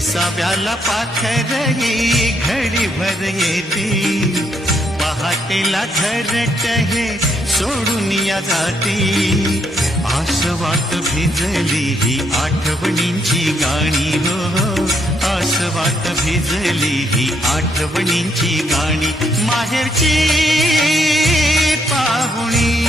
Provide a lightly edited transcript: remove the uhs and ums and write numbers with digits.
विसाव्याला पाखरही घडीभर येते, पहाटेला घरट हे सोडून या जाती. आसवात भिजली ही आठवणींची गाणी हो, आसवात भिजली ही आठवणींची गाणी. माहेरची पाहुणी